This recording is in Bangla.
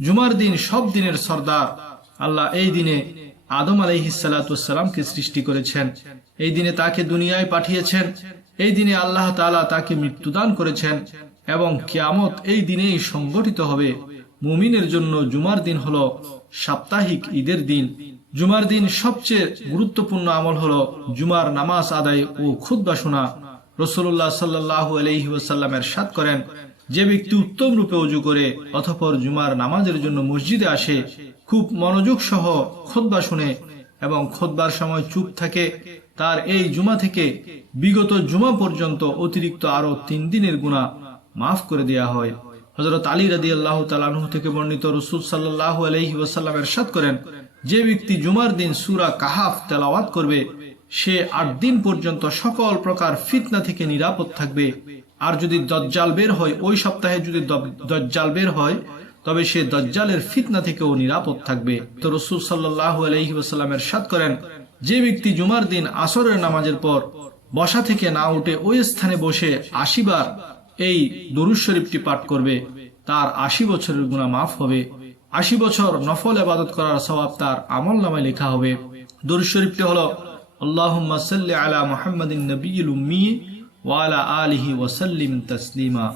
জুমার দিন সব দিনের সর্দার। আল্লাহ এই দিনে আদম আলাইহিস সালাতু ওয়াস সালামকে সৃষ্টি করেছেন, এই দিনে তাকে দুনিয়ায় পাঠিয়েছেন, এই দিনে আল্লাহ তাআলা তাকে মৃত্যুদান করেছেন এবং কিয়ামত এই দিনেই সংগঠিত হবে। মুমিনের জন্য জুমার দিন হলো সাপ্তাহিক ঈদের দিন। জুমার দিন সবচেয়ে গুরুত্বপূর্ণ আমল হলো জুমার নামাজ আদায় ও খুতবা শোনা। রাসূলুল্লাহ সাল্লাল্লাহু আলাইহি ওয়াসাল্লাম ইরশাদ করেন, যে ব্যক্তি উত্তম রূপে ওযু করে অতঃপর জুমার নামাজের জন্য মসজিদে আসে, খুব মনোযোগ সহ খুতবা শুনে এবং খুতবার সময় চুপ থাকে, তার এই জুমা থেকে বিগত জুমা পর্যন্ত অতিরিক্ত আরো 3 দিনের গুনাহ মাফ করে দেয়া হয়। হযরত আলী রাদিয়াল্লাহু তাআলা আনহু থেকে বর্ণিত, রাসূল সাল্লাল্লাহু আলাইহি ওয়াসাল্লাম ইরশাদ করেন, যে ব্যক্তি জুমার দিন সূরা কাহাফ তেলাওয়াত করবে সে 8 দিন পর্যন্ত সকল প্রকার ফিতনা থেকে নিরাপদ থাকবে। আর যদি দাজ্জাল বের হয়, ওই সপ্তাহে যদি দাজ্জাল বের হয়, তবে সে দাজ্জালের ফিতনা থেকেও নিরাপদ থাকবে। তো রাসূল সাল্লাল্লাহু আলাইহি ওয়াসাল্লাম ইরশাদ করেন, যে ব্যক্তি জুমার দিন আসরের নামাজের পর বসা থেকে না উঠে ওই স্থানে বসে 80 বার এই দরুদ শরীফটি পাঠ করবে, তার 80 বছরের গুনাহ মাফ হবে। 80 বছর নফল ইবাদত করার সওয়াব তার আমলনামায় লেখা হবে। দরুদ শরীফটি হলো, আল্লাহুম্মা সাল্লি আলা মুহাম্মাদিন নবিয়্যিল উম্মি ওয়া আলা আলিহি ওয়া সাল্লিম তাসলিমা।